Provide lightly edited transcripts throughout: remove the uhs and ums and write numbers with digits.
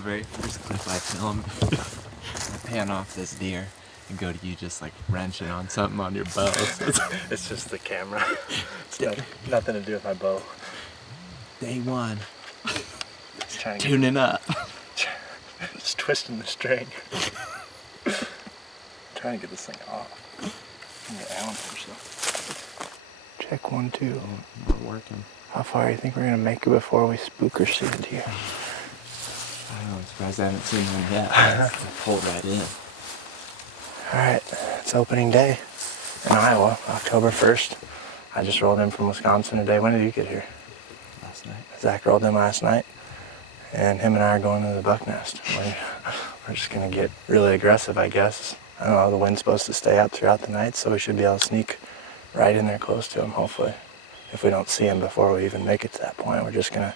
very first clip I filmed, I pan off this deer and go to you just like wrenching on something on your bow. It's just the camera. It's nothing to do with my bow. Day one. Just trying to tuning up. Just twisting the string. Trying to get this thing off. Check 1, 2. We're working. How far do you think we're gonna make it before we spook or see a deer? I don't know, I'm surprised I haven't seen one yet. I pulled right in. Alright, it's opening day in Iowa, October 1st. I just rolled in from Wisconsin today. When did you get here? Last night. Zach rolled in last night, and him and I are going to the buck nest. We're just gonna get really aggressive, I guess. I don't know, the wind's supposed to stay out throughout the night, so we should be able to sneak right in there close to him, hopefully. If we don't see him before we even make it to that point, we're just gonna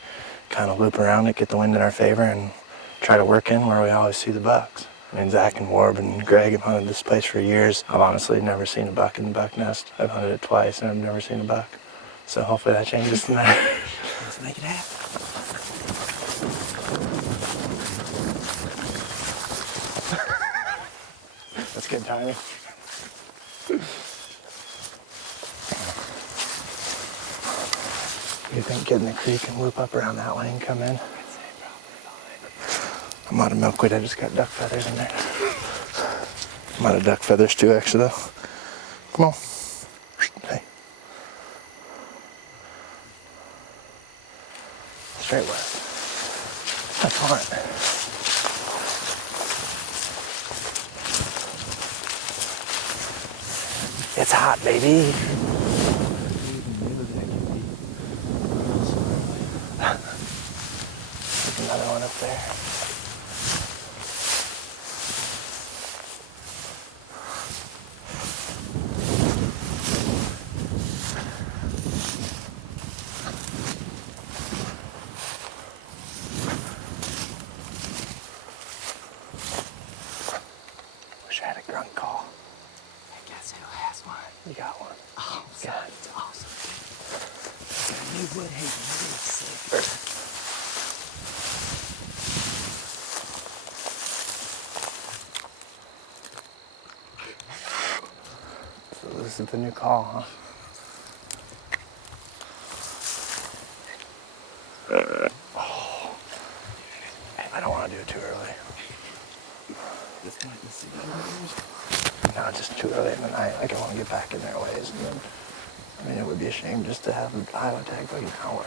kind of loop around it, get the wind in our favor, and try to work in where we always see the bucks. I mean, Zach and Warb and Greg have hunted this place for years. I've honestly never seen a buck in the buck nest. I've hunted it twice and I've never seen a buck. So hopefully that changes tonight. Let's make it happen. That's good timing. You think getting the creek and loop up around that lane come in? I'd say probably fine. I'm out of milkweed, I just got duck feathers in there. I'm out of duck feathers too, actually, though. Come on. Hey. Straight west. That's fine. It's hot, baby. There's another one up there. Wish I had a grunt call. I guess who has one? You got one. Oh, God. it's awesome. Got a new woodhead. It's sick. So this is the new call, huh? Oh. I don't want to do it too early. This might be sick. No, just too early in the night. Like I want to get back in their ways. And then, I mean, it would be a shame just to have an Iowa tag for like an hour.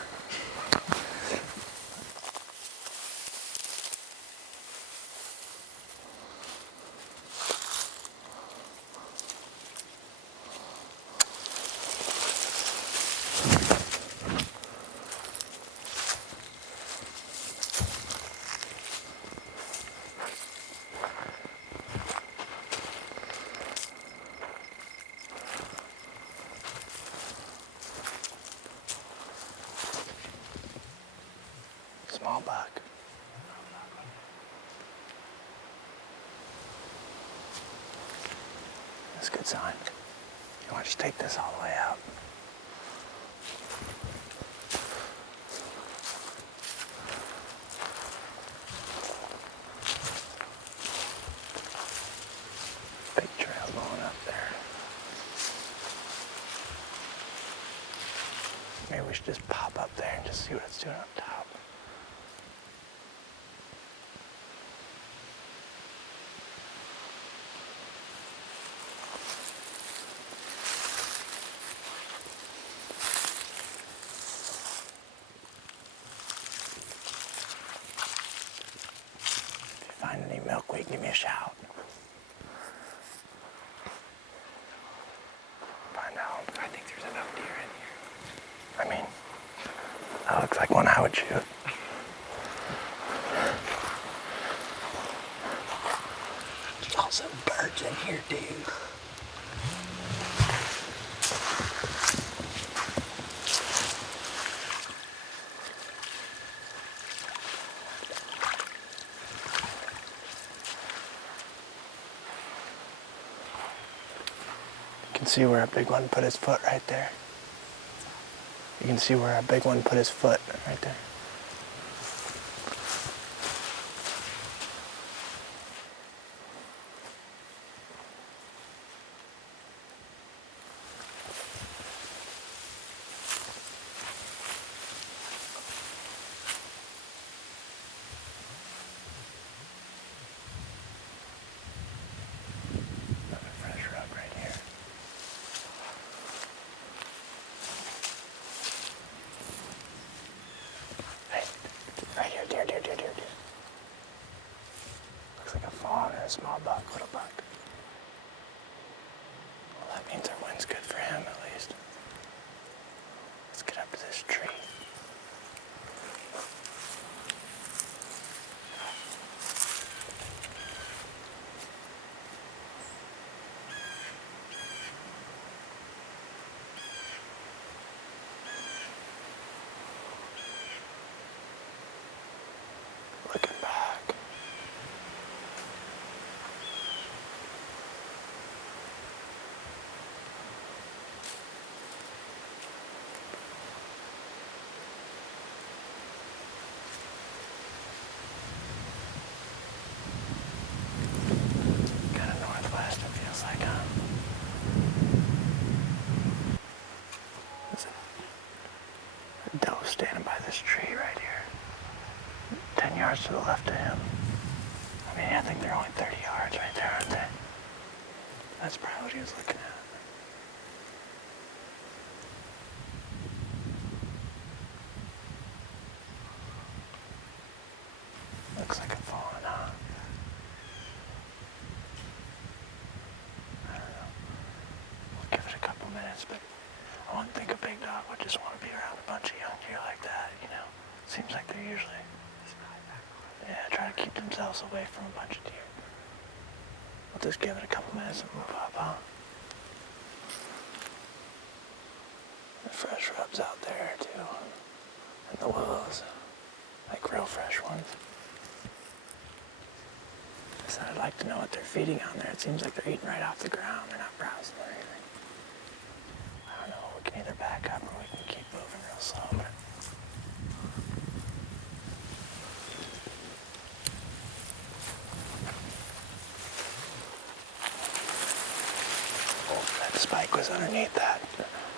Small buck. That's a good sign. You want to just take this all the way out. Big trail going up there. Maybe we should just pop up there and just see what it's doing up top. Find any milkweed, give me a shout. Find out. I think there's enough deer in here. I mean, that looks like one I would shoot. There's also birds in here, dude. You can see where a big one put his foot right there. You can see where a big one put his foot right there. yards to the left of him. I mean, I think they're only 30 yards right there, aren't they? That's probably what he was looking at. Looks like a fawn, huh? I don't know. We'll give it a couple minutes, but I wouldn't think a big dog would just want to be around a bunch of young deer like that, you know? Seems like they're usually, trying to keep themselves away from a bunch of deer. We'll just give it a couple minutes and move up, huh? The fresh rubs out there, too. And the willows. Like real fresh ones. I said I'd like to know what they're feeding on there. It seems like they're eating right off the ground. They're not browsing or anything. I don't know. We can either back up or we can keep moving real slow. But that spike was underneath that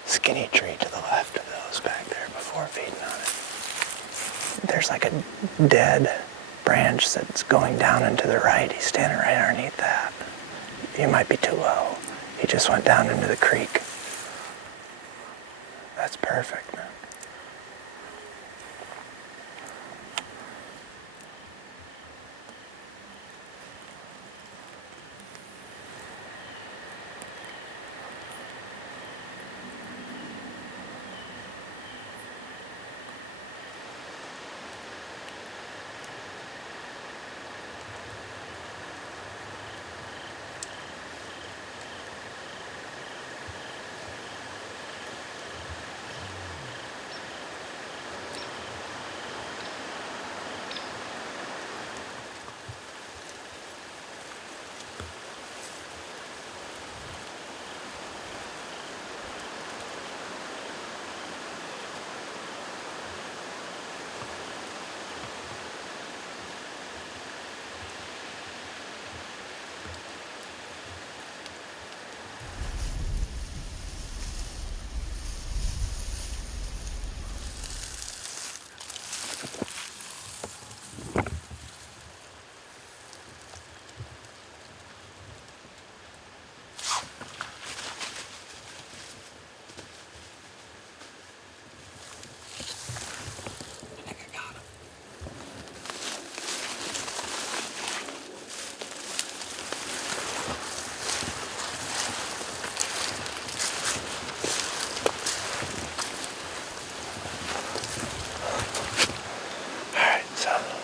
skinny tree to the left of those back there before feeding on it. There's like a dead branch that's going down and to the right. He's standing right underneath that. You might be too low. He just went down into the creek. That's perfect, man.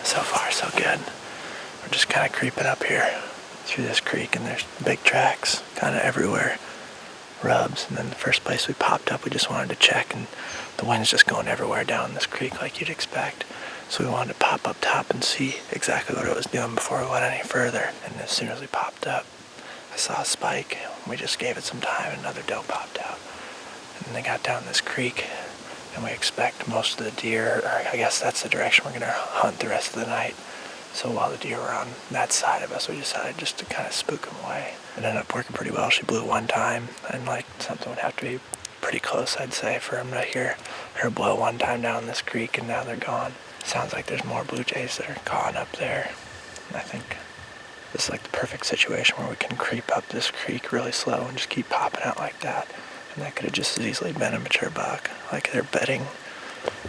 So far, so good. We're just kind of creeping up here through this creek, and there's big tracks kind of everywhere. Rubs, and then the first place we popped up, we just wanted to check, and the wind's just going everywhere down this creek like you'd expect. So we wanted to pop up top and see exactly what it was doing before we went any further. And as soon as we popped up, I saw a spike. We just gave it some time, and another doe popped out. And then they got down this creek, and we expect most of the deer, or I guess that's the direction we're going to hunt the rest of the night. So while the deer were on that side of us, we decided just to kind of spook them away. It ended up working pretty well. She blew one time, and like something would have to be pretty close, I'd say, for him to hear her blow one time down this creek, and now they're gone. Sounds like there's more blue jays that are cawing up there. And I think this is like the perfect situation where we can creep up this creek really slow and just keep popping out like that. And that could have just as easily been a mature buck. Like they're bedding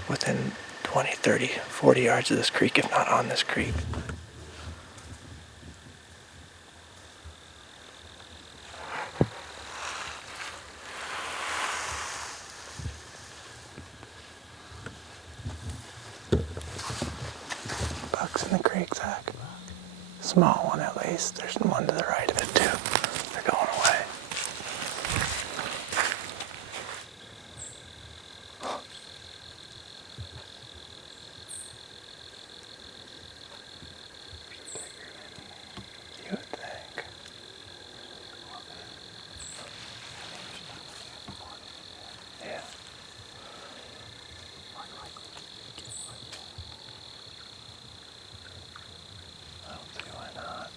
within 20, 30, 40 yards of this creek, if not on this creek. Bucks in the creek, Zach. Small one at least. There's one to the right of it too. They're going away. You would think. Yeah. I don't see why not.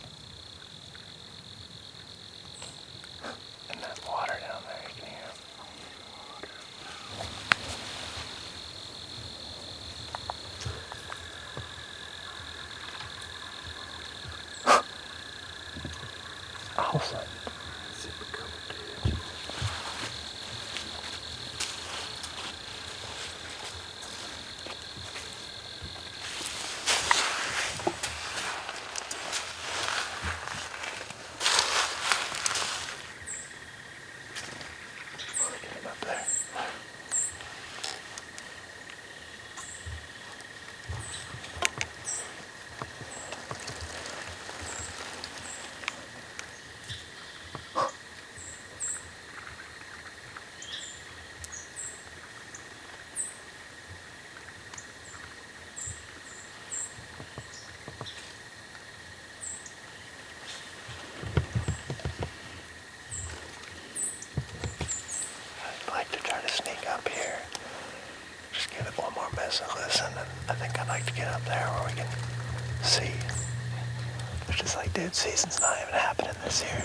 dude, season's not even happening this year.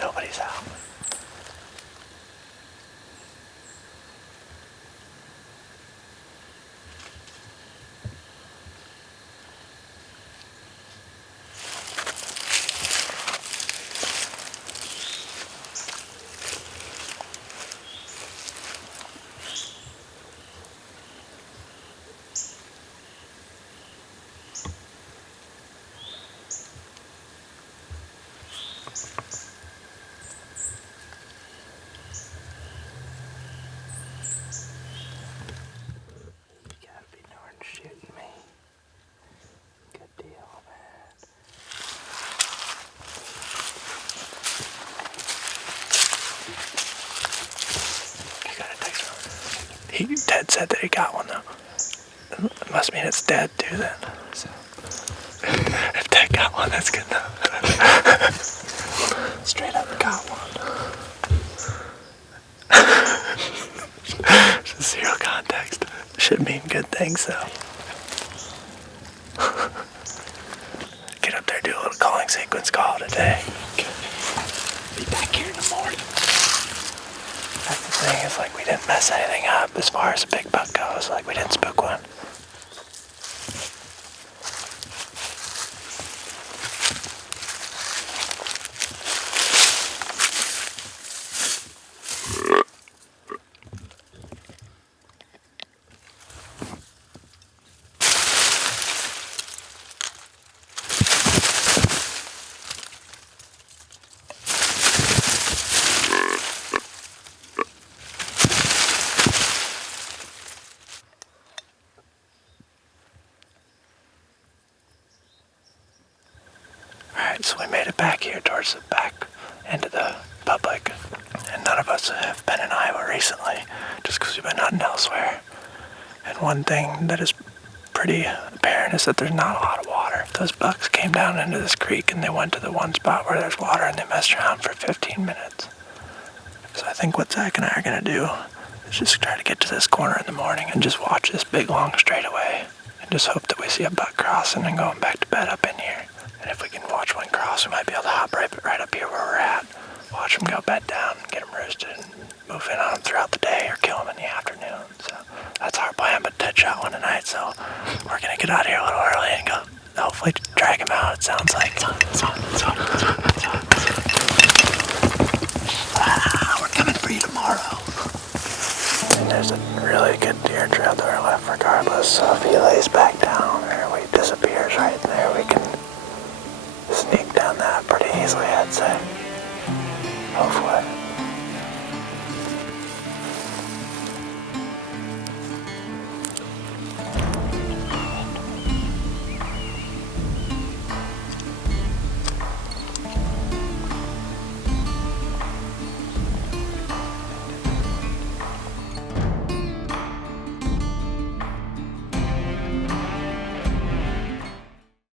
Nobody's out. Shooting me. Good deal, man. I got a text from him. Ted said that he got one though. It must mean it's dead too then. So if Ted got one, that's good enough. Straight up got one. Just zero context. Should mean good things though. Get up there, do a little calling sequence call today. Be back here in the morning. That's the thing, is like we didn't mess anything up as far as a big buck goes. Like we didn't spook one. Alright, so we made it back here towards the back end of the public, and none of us have been in Iowa recently, just because we've been hunting elsewhere. And one thing that is pretty apparent is that there's not a lot of water. Those bucks came down into this creek and they went to the one spot where there's water and they messed around for 15 minutes. So I think what Zach and I are going to do is just try to get to this corner in the morning and just watch this big long straightaway and just hope that we see a buck crossing and going back to bed up in here. And if we can watch one cross, we might be able to hop right up here where we're at, watch them go bed down, get them roosted, and move in on them throughout the day or kill them in the afternoon. So that's our plan, but Ted shot one tonight, so we're going to get out of here a little early and go hopefully drag him out, it sounds like. We're coming for you tomorrow. And there's a really good deer trail to our left regardless, so if he lays back down or he disappears right there, we can sneak down that pretty easily, I'd say. Hopefully.